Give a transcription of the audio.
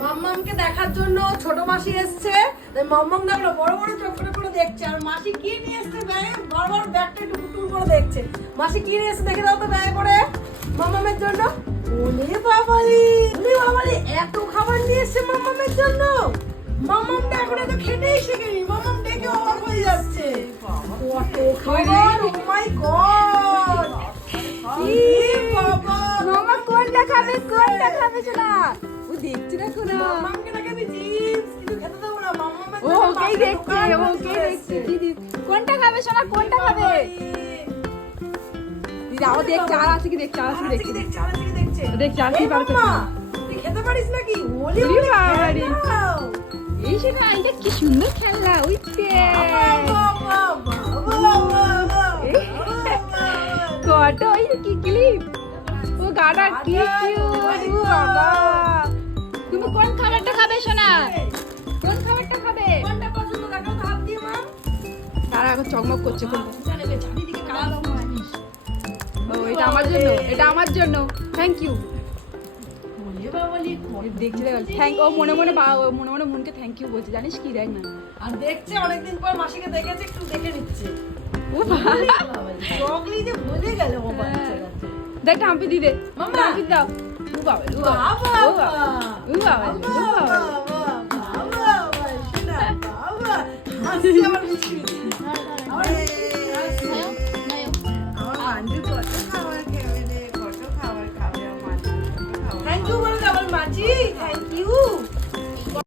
মাম্মামকে দেখার জন্য ছোট মাসি এসছে, তাই মাম্মাম দেখলো বড় বড় চোখ করে দেখছে, আর মাসি কি নিয়ে এসছে ব্যাগে, বারবার ব্যাগটা একটু টুকটুক করে দেখছে। মাসি কি নিয়ে এসছে দেখে দাও তো ব্যাগে করে মাম্মামের জন্য। ওলে বাবালি, ওলে বাবালি, এত খাবার নিয়ে এসছে মাম্মামের জন্য। মাম্মামটা এখন এত খেতেই শিখেনি, মাম্মাম দেখে অবাক হয়ে যাচ্ছে। কত খাবার, ও মাই গড। বাবা, মামা কোনটা খাবে শোনা? ও দেখছি দেখো না। মাম্মামকে নাকি আমি চিপস কিছু খেতে দেবো না, মাম্মামের জন্য ওকেই পাশের দেখছে, দোকান ওকেই বসে দেখছে। আছে। দিদি কোনটা খাবে শোনা? কোনটা খাবে? দিদি আরো দেখছে, আর আছে কি দেখছে, আর আছে কি দেখছে। দেখছে, আর কি বার করছে। তুই খেতে পারিস নাকি? ওলি ওরে ওলি বাবারে। খাও। এই শোনা, এটা কি সুন্দর খেলনা, ওই কত ওই কি ক্লিপ, ও গাড়া কি কিউট, ও বাবা। তুমি কোন খাবারটা খাবে শোনা? কোন খাবারটা খাবে? কোনটা পছন্দ দেখাও তো হাত দিয়ে মা। তারা এখন চকমক করছে কোন। জানে বে, চারিদিকে কালো মানুষ। ও এটা আমার জন্য, এটা আমার জন্য, থ্যাংক ইউ। ওলি বাবালি, দেখছি থ্যাংক, ও মনে মনে মনে মনে মনকে থ্যাংক ইউ বলছে, জানিস কি? দেখ না, আর দেখছে অনেকদিন পর মাসিকে দেখেছে, একটু দেখে নিচ্ছে। ও বাবা। চকলি যে ভুলে গেল ও বাচ্চা কাচ্চা। দেখ টাম্পি দি দে, মাম্মা। টাম্পি দাও। ও বাবা, ও বাবা, বাবা, ও বাবা, ও বাবা, ও বাবা। বাবা, শোনা, বাবা। হাসি আমার মিষ্টি মিষ্টি। আমার